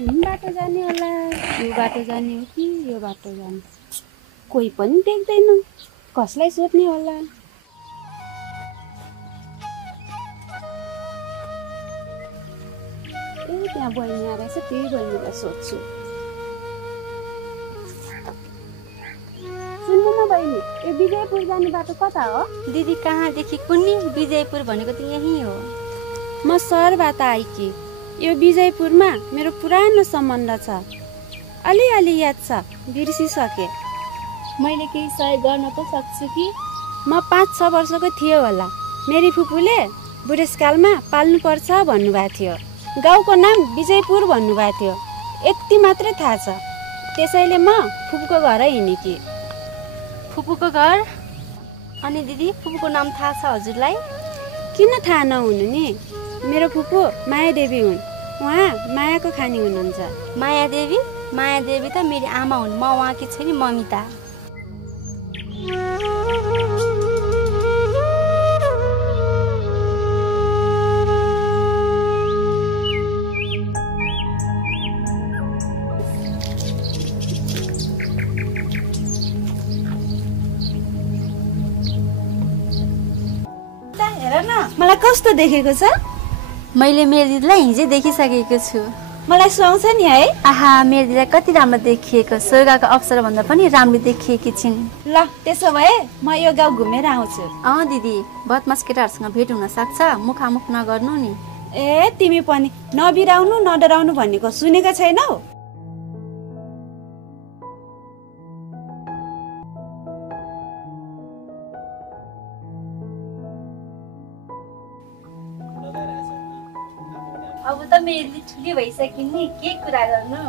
कुन बाटो जाने होला? यो बाटो जाने हो कि यो बाटो जाने? कोही पनि देख्दैन, कसलाई सोध्ने होला? ए त्यहाँ बहिनी आएर चाहिँ त्यही बहिनीलाई सोध्छु। सुन्नु न बहिनी, यो विजयपुर जाने बाटो कता हो? दिदी कहाँदेखि कुन्नी? विजयपुर भनेको त यहीँ हो। म सहरबाट आएकी। यो विजयपुरमा मेरो पुरानो सम्बन्ध छ, अलिअलि याद छ, बिर्सिसके। मैले केही सहयोग गर्न त सक्छु कि? म 5-6 वर्षको थियो होला। मेरी फुपूले बुढेसकालमा पाल्नुपर्छ भन्नुभएको थियो। गाउँको नाम विजयपुर भन्नुभएको थियो। यति मात्रै थाहा छ। त्यसैले म फुपूको घर हिँडेकी। फुपूको घर? अनि दिदी फुपूको नाम थाहा छ हजुरलाई? किन थाहा नहुनु नि? मेरो फुपू मायादेवी हुन्। उहाँ मायाको खानी हुनुहुन्छ। मायादेवी? मायादेवी त मेरी आमा हुन्। म उहाँकी छोरी ममिता। हेर न, मलाई कस्तो देखेको छ? मैले मेरो दिदीलाई हिजै देखिसकेको छु। मलाई सुहाउँछ नि है? आहा, मेरो दिदीलाई कति राम्रो देखिएको। स्वर्गको अप्सरा भन्दा पनि राम्रो देखिएकी छिन्। ल त्यसो भए म यो गाउँ घुमेर आउँछु। दिदी, बदमास केटाहरूसँग भेट हुन सक्छ, मुखामुख नगर्नु नि। ए तिमी पनि नबिराउनु नडराउनु भनेको सुनेको छैनौ? अब त मेरो ठुली भइसकिन् नि, के कुरा गर्नु।